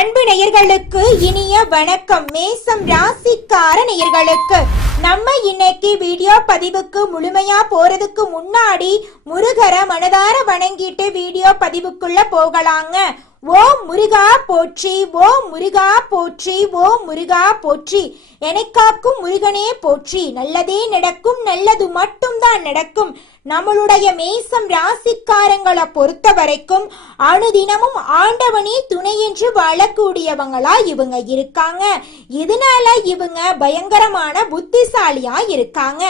அன்பு நேயர்களுக்கு இனிய வணக்கம். மேசம் ராசிக்கார நேயர்களுக்கு நம்ம இன்னைக்கு வீடியோ பதிவுக்கு முழுமையா போறதுக்கு முன்னாடி முருகரை மனதார வணங்கிட்டு வீடியோ பதிவுக்குள்ள போகலாங்க. ஓம் முருகா போற்றி, ஓம் முருகா போற்றி, ஓம் முருகா போற்றி. எனக்காக்கும் முருகனே போற்றி. நல்லதே நடக்கும், நல்லது மட்டும்தான் நடக்கும். நம்மளுடைய மேசம் ராசிக்காரங்களை பொறுத்த வரைக்கும் அனுதினமும் ஆண்டவனே துணை என்று வாழக்கூடியவங்களா இவங்க இருக்காங்க. இதனால இவங்க பயங்கரமான புத்திசாலியா இருக்காங்க.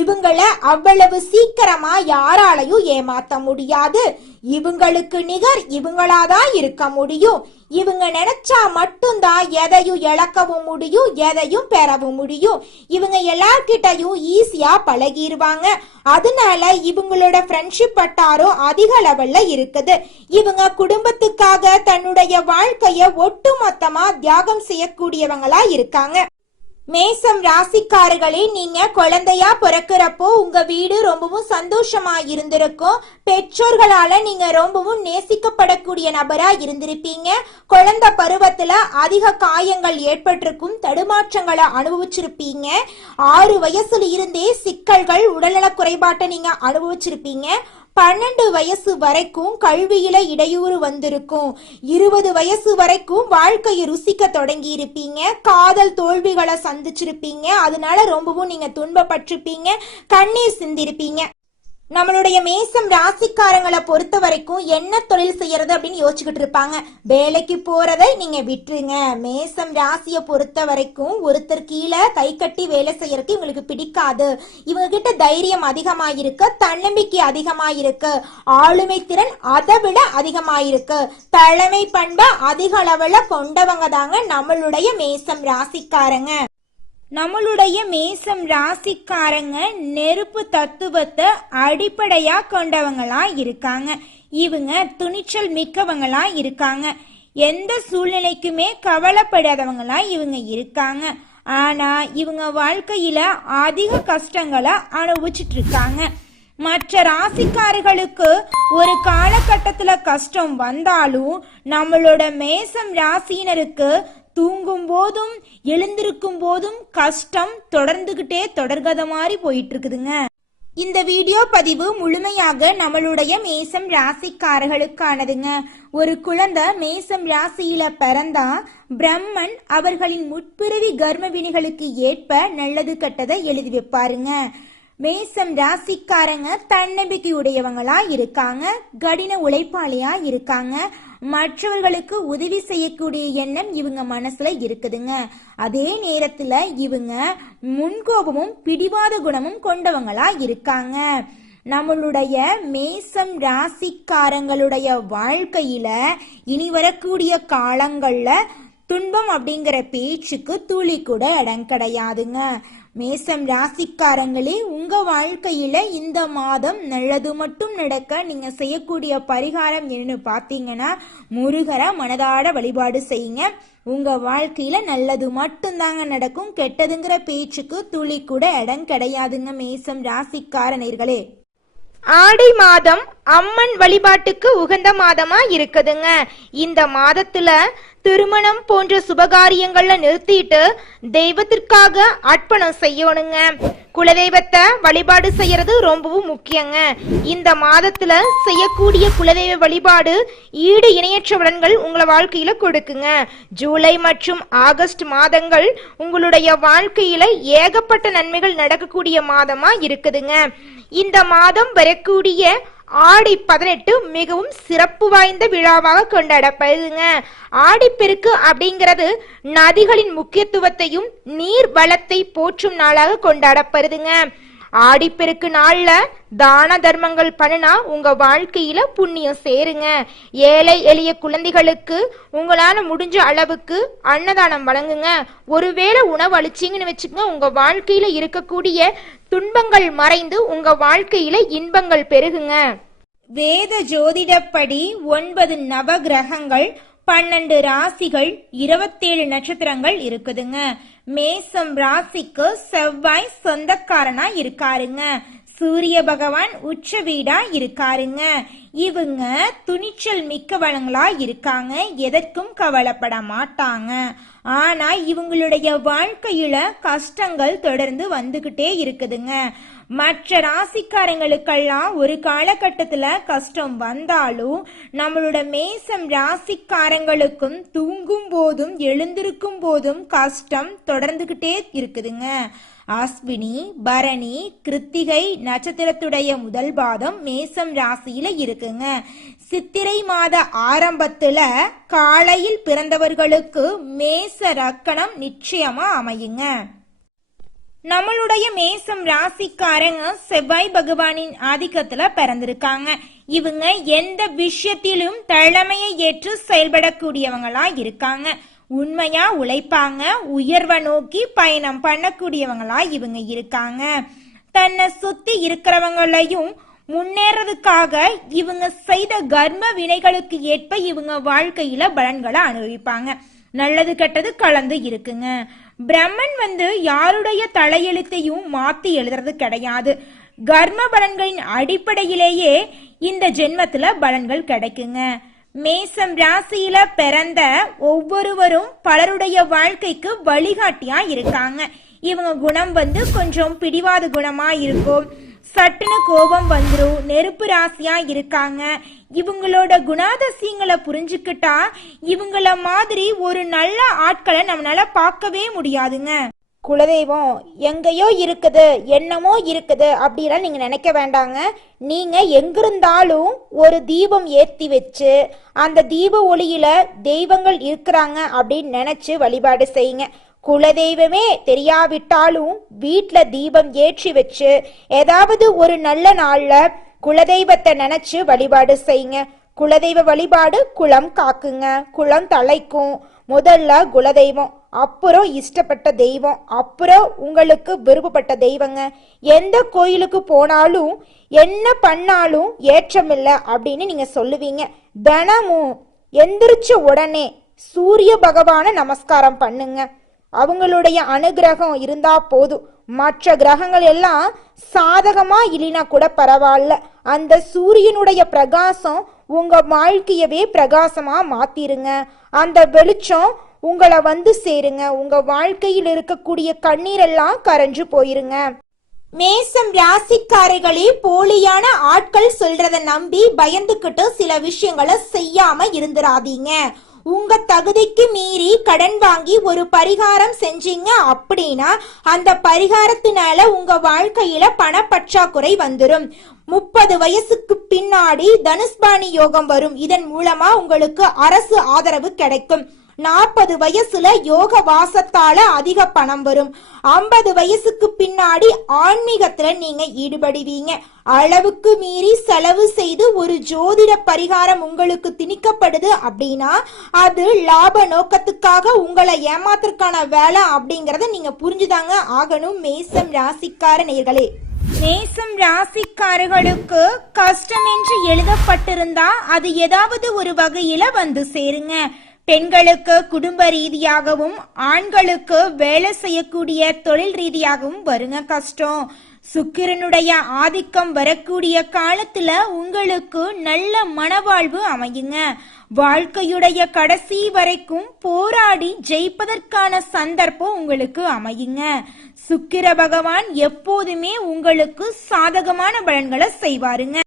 இவங்கள அவ்வளவு சீக்கிரமா யாராலையும் ஏமாத்த முடியாது. இவங்களுக்கு நிகர் இவங்களாதான் இருக்க முடியும். இவங்க நினைச்சா மட்டும்தான் எதையும் இழக்கவும் முடியும், எதையும் பெறவும் முடியும். இவங்க எல்லார்கிட்டையும் ஈஸியா பழகிடுவாங்க. அதனால இவங்களோட ஃப்ரெண்ட்ஷிப் வட்டாரம் அதிக லெவல்ல இருக்குது. இவங்க குடும்பத்துக்காக தன்னுடைய வாழ்க்கைய ஒட்டுமொத்தமா தியாகம் செய்யக்கூடியவங்களா இருக்காங்க. மேசம் ராசிக்காரர்களே, நீங்க குழந்தையா பிறக்கிறப்போ உங்க வீடு ரொம்பவும் சந்தோஷமா இருந்திருக்கும். பெற்றோர்களால நீங்க ரொம்பவும் நேசிக்கப்படக்கூடிய நபரா இருந்திருப்பீங்க. குழந்தை பருவத்துல அதிக காயங்கள் ஏற்பட்டிருக்கும், தடுமாற்றங்களை அனுபவிச்சிருப்பீங்க. 6 வயசுல இருந்தே சிக்கல்கள், உடல்நல குறைபாட்டை நீங்க அனுபவிச்சிருப்பீங்க. 12 வயசு வரைக்கும் கல்வியில இடையூறு வந்திருக்கும். 20 வயசு வரைக்கும் வாழ்க்கையை ருசிக்க தொடங்கி இருப்பீங்க. காதல் தோல்விகளை சந்திச்சிருப்பீங்க. அதனால ரொம்பவும் நீங்க துன்பப்பட்டிருப்பீங்க, கண்ணீர் சிந்திருப்பீங்க. நம்மளுடைய மேசம் ராசிக்காரங்களை பொறுத்த வரைக்கும் என்ன தொழில் செய்யறது அப்படின்னு யோசிச்சுக்கிட்டு இருப்பாங்க. வேலைக்கு போறதை நீங்க விட்டுருங்க. மேசம் ராசியை பொறுத்த வரைக்கும் ஒருத்தர் கீழே கை கட்டி வேலை செய்யறதுக்கு இவங்களுக்கு பிடிக்காது. இவங்க கிட்ட தைரியம் அதிகமாயிருக்கு, தன்னம்பிக்கை அதிகமாயிருக்கு, ஆளுமை திறன் அதை விட அதிகமாயிருக்கு. தலைமை பண்பை அதிக அளவுல கொண்டவங்க தாங்க நம்மளுடைய மேசம் ராசிக்காரங்க. நம்மளுடைய மேசம் ராசிக்காரங்க நெருப்பு தத்துவத்தை அடிப்படையா கொண்டவங்களா இருக்காங்க. இவங்க துணிச்சல் மிக்கவங்களா இருக்காங்க. எந்த சூழ்நிலைக்குமே கவலைப்படாதவங்களா இவங்க இருக்காங்க. ஆனா இவங்க வாழ்க்கையில அதிக கஷ்டங்களை அனுபவிச்சுட்டு இருக்காங்க. மற்ற ராசிக்காரர்களுக்கு ஒரு காலகட்டத்துல கஷ்டம் வந்தாலும் நம்மளோட மேசம் ராசியினருக்கு தூங்கும் போதும் எழுந்திருக்கும் போதும் கஷ்டம் தொடர்கத மாதிரி போயிட்டு இருக்குதுங்க. இந்த வீடியோ பதிவு முழுமையாக நம்மளுடைய மேசம் ராசிக்காரர்களுக்கானதுங்க. ஒரு குழந்தை மேசம் ராசியில பிறந்தா பிரம்மன் அவர்களின் முற்பிறவி கர்ம வினைகளுக்கு ஏற்ப நல்லது கெட்டதை எழுதி வைப்பாருங்க. மேசம் ராசிக்காரங்க தன்னம்பிக்கை உடையவங்களா இருக்காங்க, கடின உழைப்பாளியா இருக்காங்க. மற்றவர்களுக்கு உதவி செய்யக்கூடிய எண்ணம் இவங்க மனசுல இருக்குதுங்க. அதே நேரத்துல இவங்க முன்கோபமும் பிடிவாத குணமும் கொண்டவங்களா இருக்காங்க. நம்மளுடைய மேசம் ராசிக்காரங்களுடைய வாழ்க்கையில இனி வரக்கூடிய காலங்கள்ல துன்பம் அப்படிங்கிற பேச்சுக்கு துளி கூட இடம் கிடையாதுங்க. மேசம் ராசிக்காரங்களே, உங்க வாழ்க்கையில இந்த மாதம் நல்லது மட்டும் நடக்க நீங்க செய்யக்கூடிய பரிகாரம் என்னன்னு பாத்தீங்கன்னா, முருகரை மனதாட வழிபாடு செய்யுங்க. உங்க வாழ்க்கையில நல்லது மட்டும்தாங்க நடக்கும். கெட்டதுங்கிற பேச்சுக்கு துளி கூட இடம் கிடையாதுங்க மேசம் ராசிக்காரனர்களே. ஆடி மாதம் அம்மன் வழிபாட்டுக்கு உகந்த மாதமா இருக்குதுங்க. இந்த மாதத்துல திருமணம் போன்ற சுபகாரியங்கள்ல நிறுத்திட்டு தெய்வத்திற்காக அர்ப்பணம் செய்யணுங்க. குலதெய்வத்தை வழிபாடு செய்யறது ரொம்பவும் முக்கியங்க. இந்த மாதத்துல செய்யக்கூடிய குலதெய்வ வழிபாடு ஈடு இணையற்ற பலன்கள் உங்களை வாழ்க்கையில கொடுக்குங்க. ஜூலை மற்றும் ஆகஸ்ட் மாதங்கள் உங்களுடைய வாழ்க்கையில ஏகப்பட்ட நன்மைகள் நடக்கக்கூடிய மாதமா இருக்குதுங்க. இந்த மாதம் வரக்கூடிய ஆடி 18 மிகவும் சிறப்பு வாய்ந்த விழாவாக கொண்டாடப்படுதுங்க. ஆடிப்பெருக்கு அப்படிங்கிறது நதிகளின் முக்கியத்துவத்தையும் நீர் வளத்தை போற்றும் நாளாக கொண்டாடப்படுதுங்க. ஆடிப்பெருக்கு நாள்ல தான தர்மங்கள் பண்ணினா உங்க வாழ்க்கையில புண்ணியம் சேருங்க. ஏழை எளிய குழந்தைகளுக்கு உங்களால முடிஞ்ச அளவுக்கு அன்னதானம் வழங்குங்க. ஒருவேளை உணவு அளிச்சிங்கன்னு வச்சுக்கோங்க, உங்க வாழ்க்கையில இருக்கக்கூடிய துன்பங்கள் மறைந்து உங்க வாழ்க்கையில இன்பங்கள் பெருகுங்க. வேத ஜோதிடப்படி 9 நவ கிரகங்கள், 12 ராசிகள், 27 நட்சத்திரங்கள் இருக்குதுங்க. மேசம் ராசிக்கு செவ்வாய் சொந்தக்காரனா இருக்காருங்க. சூரிய பகவான் உச்ச வீடா இருக்காருங்க. இவங்க துணிச்சல் மிக்கவங்களா இருக்காங்க, எதற்கும் கவலைப்பட மாட்டாங்க. ஆனா இவங்களுடைய வாழ்க்கையில கஷ்டங்கள் தொடர்ந்து வந்துகிட்டே இருக்குதுங்க. மற்ற ராசிக்காரங்களுக்கெல்லாம் ஒரு காலகட்டத்துல கஷ்டம் வந்தாலும் நம்மளோட மேசம் ராசிக்காரங்களுக்கும் தூங்கும் போதும் எழுந்திருக்கும் போதும் கஷ்டம் தொடர்ந்துகிட்டே இருக்குதுங்க. அஸ்வினி, பரணி, கிருத்திகை நட்சத்திரத்துடைய முதல் பாதம் மேசம் ராசியில இருக்குங்க. சித்திரை மாத ஆரம்பத்துல காலையில் பிறந்தவர்களுக்கு மேச லக்னம் நிச்சயமா அமையுங்க. நம்மளுடைய மேசம் ராசிக்காரங்க செவ்வாய் பகவானின் ஆதிக்கத்துல பிறந்திருக்காங்க. இவங்க எந்த விஷயத்திலும் தலைமையை ஏற்று செயல்படக்கூடியவங்களா இருக்காங்க. உண்மையா உழைப்பாங்க, உயர்வை நோக்கி பயணம் பண்ணக்கூடியவங்களா இவங்க இருக்காங்க. தன்னை சுத்தி இருக்கிறவங்களையும் முன்னேறதுக்காக இவங்க செய்த கர்ம வினைகளுக்கு ஏற்ப இவங்க வாழ்க்கையில பலன்களை அனுபவிப்பாங்க. நல்லது கெட்டது கலந்து இருக்குங்க. பிரம்மன் யாருடைய தலையெழுத்தையும் மாத்தி எழுதுறது கிடையாது. கர்ம பலன்களின் அடிப்படையிலேயே இந்த ஜென்மத்துல பலன்கள் கிடைக்குங்க. மேசம் ராசியில பிறந்த ஒவ்வொருவரும் பலருடைய வாழ்க்கைக்கு வழிகாட்டியா இருக்காங்க. இவங்க குணம் கொஞ்சம் பிடிவாத குணமா இருக்கும். சட்டுன்னு கோபம் வந்துடும். நெருப்பு ராசியா இருக்காங்க. இவங்களோட குணாதிசயங்களை புரிஞ்சுக்கிட்டா இவங்கள மாதிரி ஒரு நல்ல ஆட்களை நம்மளால பார்க்கவே முடியாதுங்க. குலதெய்வம் எங்கேயோ இருக்குது, என்னமோ இருக்குது அப்படிலாம் நீங்க நினைக்க வேண்டாங்க. நீங்க எங்கிருந்தாலும் ஒரு தீபம் ஏற்றி வச்சு அந்த தீப ஒளியில தெய்வங்கள் இருக்கிறாங்க அப்படின்னு நினைச்சு வழிபாடு செய்யுங்க. குலதெய்வமே தெரியாவிட்டாலும் வீட்டில் தீபம் ஏற்றி வச்சு ஏதாவது ஒரு நல்ல நாள்ல குலதெய்வத்தை நினைச்சு வழிபாடு செய்யுங்க. குலதெய்வ வழிபாடு குலம் காக்குங்க, குலம் தலைக்கும். முதல்ல குலதெய்வம், அப்புறம் இஷ்டப்பட்ட தெய்வம், அப்புறம் உங்களுக்கு விருப்பப்பட்ட தெய்வங்க. எந்த கோயிலுக்கு போனாலும் என்ன பண்ணாலும் ஏற்றமில்லை அப்படின்னு நீங்க சொல்லுவீங்க. தினமும் எந்திரிச்ச உடனே சூரிய பகவான நமஸ்காரம் பண்ணுங்க. அவங்களுடைய அனுகிரகம் இருந்தா போதும். மற்ற கிரகங்கள் எல்லாம் சாதகமா இல்லைனா கூட பரவாயில்ல, அந்த சூரியனுடைய பிரகாசம் உங்க வாழ்க்கையவே பிரகாசமா மாத்திருங்க. அந்த வெளிச்சம் உங்களை சேருங்க. உங்க வாழ்க்கையில் இருக்கக்கூடிய கண்ணீரெல்லாம் கரைஞ்சு போயிருங்க. மேசம் ராசிக்காரர்களே, போலியான ஆட்கள் சொல்றத நம்பி பயந்துகிட்டு சில விஷயங்களை செய்யாம இருந்துராதீங்க. உங்க தகுதிக்கு மீறி கடன் வாங்கி ஒரு பரிகாரம் செஞ்சீங்க அப்படின்னா அந்த பரிகாரத்தினால உங்க வாழ்க்கையில பணப்பற்றாக்குறை வந்துடும். 30 வயசுக்கு பின்னாடி தனுஷ்பாணி யோகம் வரும். இதன் மூலமா உங்களுக்கு அரசு ஆதரவு கிடைக்கும். 40 வயசுல யோக வாசத்தால அதிக பணம் வரும். 50 வயசுக்கு பின்னாடி ஆன்மீகத்துல நீங்க ஈடுபடுவீங்க. அளவுக்கு மீறி செலவு செய்து ஒரு ஜோதிட பரிகாரம் உங்களுக்கு திணிக்கப்படுது அப்படின்னா அது லாப நோக்கத்துக்காக உங்களை ஏமாத்திற்கான வேலை அப்படிங்கறத நீங்க புரிஞ்சுதாங்க ஆகணும். மேசம் ராசிக்கார நேயர்களே, மேசம் ராசிக்காரர்களுக்கு கஷ்டம் என்று எழுதப்பட்டிருந்தா அது ஏதாவது ஒரு வகையில சேருங்க. பெண்களுக்கு குடும்ப ரீதியாகவும் ஆண்களுக்கு வேலை செய்யக்கூடிய தொழில் ரீதியாகவும் வருங்க கஷ்டம். சுக்கிரனுடைய ஆதிக்கம் வரக்கூடிய காலத்துல உங்களுக்கு நல்ல மனவாழ்வு அமையுங்க. வாழ்க்கையுடைய கடைசி வரைக்கும் போராடி ஜெயிப்பதற்கான சந்தர்ப்பம் உங்களுக்கு அமையுங்க. சுக்கிர பகவான் எப்போதுமே உங்களுக்கு சாதகமான பலன்களை செய்வாருங்க.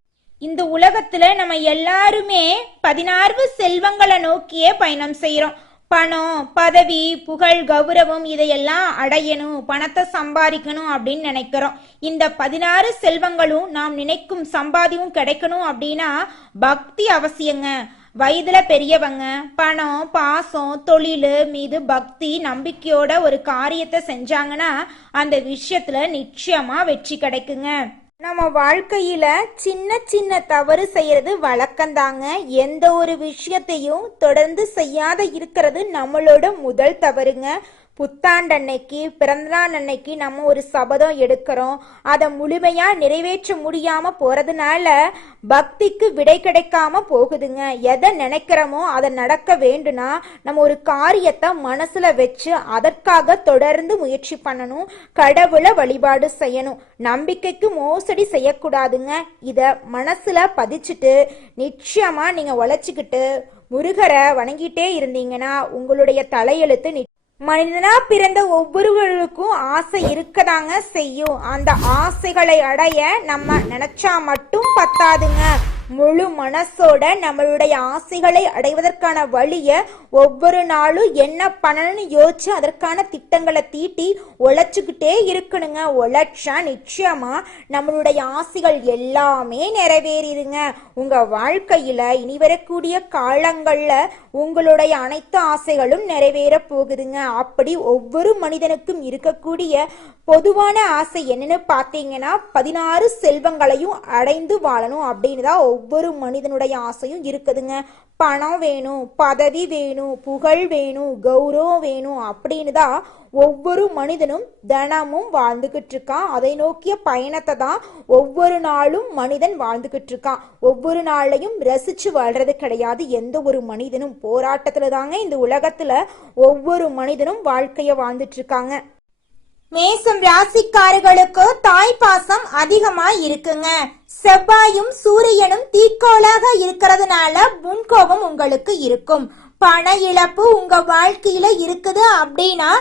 இந்த உலகத்துல நம்ம எல்லாருமே 16 செல்வங்களை நோக்கியே பயணம் செய்யறோம். பணம், பதவி, புகழ், கௌரவம் இதையெல்லாம் அடையணும், பணத்தை சம்பாதிக்கணும் அப்படின்னு நினைக்கிறோம். இந்த 16 செல்வங்களும் நாம் நினைக்கும் சம்பாதியும் கிடைக்கணும் அப்படின்னா பக்தி அவசியங்க. வயதுல பெரியவங்க பணம், பாசம், தொழில் மீது பக்தி நம்பிக்கையோட ஒரு காரியத்தை செஞ்சாங்கன்னா அந்த விஷயத்துல நிச்சயமா வெற்றி கிடைக்குங்க. நம்ம வாழ்க்கையில சின்ன சின்ன தவறு செய்யறது வழக்கம்தாங்க. எந்த ஒரு விஷயத்தையும் தொடர்ந்து செய்யாத இருக்கிறது நம்மளோட முதல் தவறுங்க. புத்தாண்டன்னைக்கு பிறந்தநாள் அன்னைக்கு நம்ம ஒரு சபதம் எடுக்கிறோம். அதை முழுமையா நிறைவேற்ற முடியாம போறதுனால பக்திக்கு விடை கிடைக்காம போகுதுங்க. எதை நினைக்கிறோமோ அதை நடக்க வேண்டும்னா நம்ம ஒரு காரியத்தை மனசுல வச்சு அதற்காக தொடர்ந்து முயற்சி பண்ணணும். கடவுளை வழிபாடு செய்யணும். நம்பிக்கைக்கு மோசடி செய்யக்கூடாதுங்க. இத மனசுல பதிச்சுட்டு நிச்சயமா நீங்க உழைச்சிக்கிட்டு முருகரை வணங்கிட்டே இருந்தீங்கன்னா உங்களுடைய தலையெழுத்து மனிதனா பிறந்த ஒவ்வொருவருக்கும் ஆசை இருக்கதாங்க செய்யும். அந்த ஆசைகளை அடைய நம்ம நினைச்சா மட்டும் பத்தாதுங்க. முழு மனசோட நம்மளுடைய ஆசைகளை அடைவதற்கான வழிய ஒவ்வொரு நாளும் என்ன பண்ணணும்னு யோசிச்சு அதற்கான திட்டங்களை தீட்டி உழைச்சுக்கிட்டே இருக்கணுங்க. உழைச்சா நிச்சயமா நம்மளுடைய ஆசைகள் எல்லாமே நிறைவேறிடுங்க. உங்க வாழ்க்கையில இனி வரக்கூடிய காலங்கள்ல உங்களுடைய அனைத்து ஆசைகளும் நிறைவேற போகுதுங்க. அப்படி ஒவ்வொரு மனிதனுக்கும் இருக்கக்கூடிய பொதுவான ஆசை என்னன்னு பார்த்தீங்கன்னா 16 செல்வங்களையும் அடைந்து வாழணும் அப்படின்னு தான் ஒவ்வொரு மனிதனுடைய ஆசையும் இருக்குதுங்க. பணம் வேணும், பதவி வேணும், புகழ் வேணும், கௌரவம் வேணும் அப்படின்னு தான் ஒவ்வொரு மனிதனும் தினமும் வாழ்ந்துகிட்டு இருக்கான். அதை நோக்கிய பயணத்தை தான் ஒவ்வொரு நாளும் மனிதன் வாழ்ந்துகிட்டு இருக்கான். ஒவ்வொரு நாளையும் ரசிச்சு வாழ்றது கிடையாது. எந்த ஒரு மனிதனும் போராட்டத்துல தாங்க இந்த உலகத்துல ஒவ்வொரு மனிதனும் வாழ்க்கைய வாழ்ந்துட்டு இருக்காங்க. மேசம் ராசிக்காரர்களுக்கு தாய் பாசம் அதிகமா இருக்குங்க. செவ்வாயும் சூரியனும் தீக்கோளாக இருக்கிறதுனால முன்கோபம் உங்களுக்கு இருக்கும். பண இழப்பு உங்க வாழ்க்கையில இருக்குது அப்படின்னா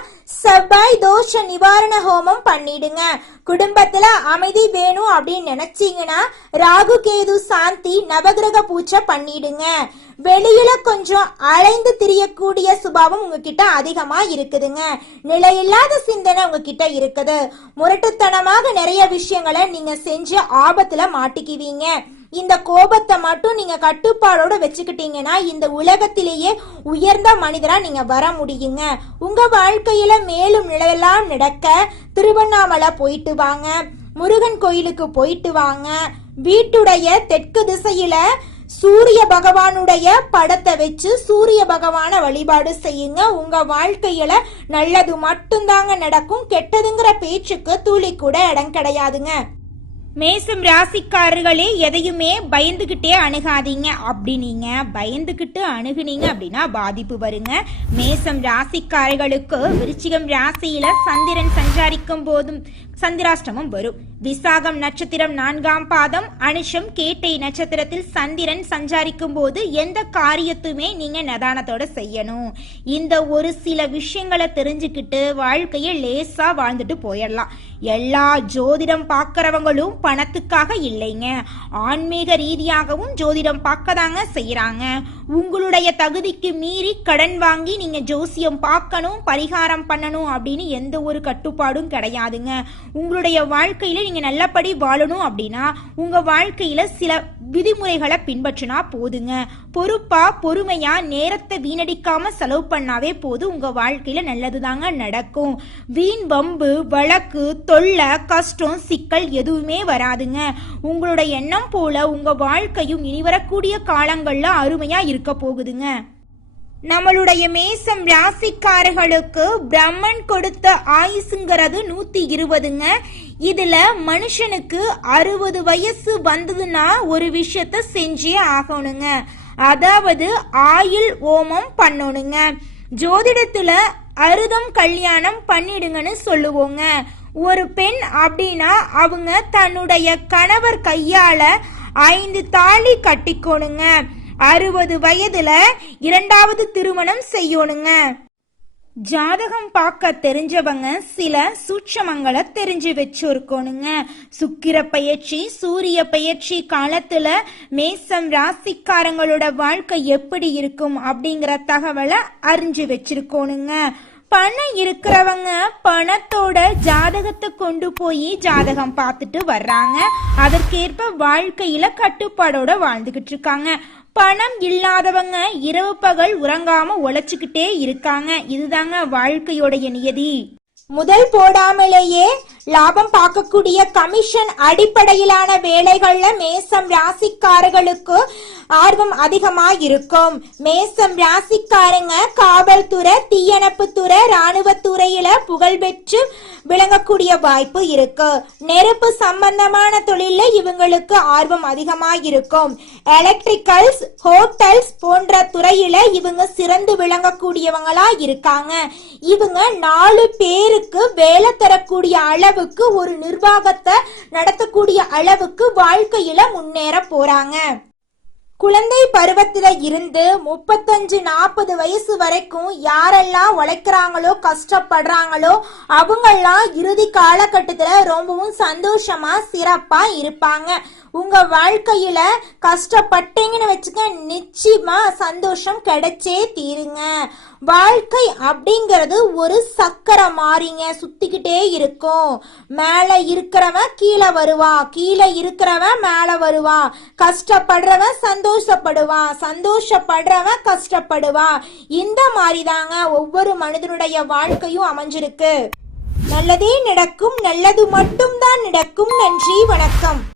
செவ்வாய் தோஷ நிவாரண ஹோமம் பண்ணிடுங்க. குடும்பத்துல அமைதி வேணும் அப்படின்னு நினைச்சீங்கன்னா ராகு கேது சாந்தி நவகிரக பூஜை பண்ணிடுங்க. வெளியில கொஞ்சம் அலைந்து திரியக்கூடிய சுபாவம் உங்ககிட்ட அதிகமா இருக்குதுங்க. நிலையில்லாத சிந்தனை உங்ககிட்ட இருக்குது. முரட்டுத்தனமாக நிறைய விஷயங்களை நீங்க செஞ்சு ஆபத்துல மாட்டிக்குவீங்க. இந்த கோபத்தை மட்டும் நீங்க கட்டுப்பாடோட வச்சுக்கிட்டீங்கன்னா இந்த உலகத்திலேயே உயர்ந்த மனிதரா நீங்க வர முடியுங்க. உங்க வாழ்க்கையில மேலும் நிலையெல்லாம் நடக்க திருவண்ணாமலை போயிட்டு வாங்க, முருகன் கோயிலுக்கு போயிட்டு வாங்க. வீட்டுடைய தெற்கு திசையில சூரிய பகவானுடைய படத்தை வச்சு சூரிய பகவான வழிபாடு செய்யுங்க. உங்க வாழ்க்கையில நல்லது மட்டும்தாங்க நடக்கும். கெட்டதுங்கிற பேச்சுக்கு துளி கூட இடம் கிடையாதுங்க. மேசம் ராசிக்காரர்களே எதையுமே பயந்துகிட்டே அணுகாதீங்க. அப்படி நீங்க பயந்துகிட்டு அணுகுனீங்க அப்படின்னா பாதிப்பு வருங்க. மேசம் ராசிக்காரர்களுக்கு விருச்சிகம் ராசியில சந்திரன் சஞ்சாரிக்கும் போதும் சந்திராஷ்டமம் வரும். விசாகம் நட்சத்திரம் 4ஆம் பாதம், அனுஷம் கேட்டை நட்சத்திரத்தில் சந்திரன் சஞ்சாரிக்கும் போது எந்த காரியத்துமே நீங்க நிதானத்தோட செய்யணும். இந்த ஒரு சில விஷயங்களை தெரிஞ்சுக்கிட்டு வாழ்க்கையை லேசா வாழ்ந்துட்டு போயிடலாம். எல்லா ஜோதிடம் பார்க்கறவங்களும் பணத்துக்காக இல்லைங்க, ஆன்மீக ரீதியாகவும் ஜோதிடம் பார்க்கதாங்க செய்யறாங்க. உங்களுடைய தகுதிக்கு மீறி கடன் வாங்கி நீங்க ஜோசியம் பார்க்கணும், பரிகாரம் பண்ணணும் அப்படின்னு எந்த ஒரு கட்டுப்பாடும் கிடையாதுங்க. உங்களுடைய வாழ்க்கையில நீங்க நல்லபடி வாழணும் அப்படின்னா உங்க வாழ்க்கையில சில விதிமுறைகளை பின்பற்றினா போதுங்க. பொறுப்பா பொறுமையா நேரத்தை வீணடிக்காம செலவு பண்ணாவே போதும். உங்க வாழ்க்கையில நல்லதுதாங்க நடக்கும். வீண் வம்பு வழக்கு தொல்லை கஷ்டம் சிக்கல் எதுவுமே வராதுங்க. உங்களோட எண்ணம் போல உங்க வாழ்க்கையும் இனி வரக்கூடிய காலங்கள்ல அருமையா இருக்க போகுதுங்க. நம்மளுடைய மேசம் ராசிக்காரர்களுக்கு பிரம்மன் கொடுத்த ஆயுசுங்கிறது 120ங்க. இதுல மனுஷனுக்கு 60 வயசு வந்ததுன்னா ஒரு விஷயத்த செஞ்சே ஆகணுங்க. அதாவது ஆயுள் ஓமம் பண்ணணுங்க. ஜோதிடத்துல அறுதம் கல்யாணம் பண்ணிடுங்கன்னு சொல்லுவோங்க. ஒரு பெண் அப்படின்னா அவங்க தன்னுடைய கணவர் கையால 5 தாலி கட்டிக்கணுங்க. 60 வயதுல 2வது திருமணம் செய்யணுங்க. ஜாதகம் பார்க்க தெரிஞ்சவங்க சில சூட்சமங்களை தெரிஞ்சு வச்சிருக்கணுங்க. சுக்கிர பயிற்சி சூரிய பயிற்சி காலத்துல மேசம் ராசிக்காரங்களோட வாழ்க்கை எப்படி இருக்கும் அப்படிங்கிற தகவலை அறிஞ்சு வச்சிருக்கணுங்க. பணம் இருக்கிறவங்க பணத்தோட ஜாதகத்தை கொண்டு போய் ஜாதகம் பார்த்துட்டு வர்றாங்க. அதற்கேற்ப வாழ்க்கையில கட்டுப்பாடோட வாழ்ந்துகிட்டு இருக்காங்க. பணம் இல்லாதவங்க இரவு பகல் உறங்காம உழைச்சுக்கிட்டே இருக்காங்க. இதுதாங்க வாழ்க்கையோடைய நியதி. முதல் போடாமலேயே லாபம் பார்க்கக்கூடிய கமிஷன் அடிப்படையிலான வேலைகள்ல மேசம் ராசிக்காரர்களுக்கு ஆர்வம் அதிகமா இருக்கும். மேசம் ராசிக்காரங்க காவல்துறை, தீயணைப்பு துறை, ராணுவத்துறையில புகழ்பெற்று விளங்கக்கூடிய வாய்ப்பு இருக்கு. நெருப்பு சம்பந்தமான தொழில இவங்களுக்கு ஆர்வம் அதிகமா இருக்கும். எலக்ட்ரிக்கல்ஸ், ஹோட்டல்ஸ் போன்ற துறையில இவங்க சிறந்து விளங்கக்கூடியவங்களா இருக்காங்க. இவங்க 4 பேருக்கு வேலை தரக்கூடிய அளவுக்கு, ஒரு நிர்வாகத்தை நடத்தக்கூடிய அளவுக்கு வாழ்க்கையில முன்னேற போறாங்க. குழந்தை பருவத்துல இருந்து 35-40 வயசு வரைக்கும் யாரெல்லாம் உழைக்கிறாங்களோ, கஷ்டப்படுறாங்களோ அவங்கெல்லாம் இறுதி காலகட்டத்துல ரொம்பவும் சந்தோஷமா சிறப்பா இருப்பாங்க. உங்க வாழ்க்கையில கஷ்டப்பட்டீங்கன்னு வச்சுக்க, நிச்சயமா சந்தோஷம் கிடைச்சே தீருங்க. வாழ்க்கை அப்படிங்கிறது ஒரு சக்கரை மாறிங்க, சுத்திக்கிட்டே இருக்கும். மேல இருக்கிறவன் கீழே வருவான், கீழே இருக்கிறவன் மேல வருவான். கஷ்டப்படுறவன் சந்தோஷப்படுவான், சந்தோஷப்படுறவன் கஷ்டப்படுவான். இந்த மாதிரி தாங்க ஒவ்வொரு மனிதனுடைய வாழ்க்கையும் அமைஞ்சிருக்கு. நல்லதே நடக்கும், நல்லது மட்டும்தான் நடக்கும். நன்றி, வணக்கம்.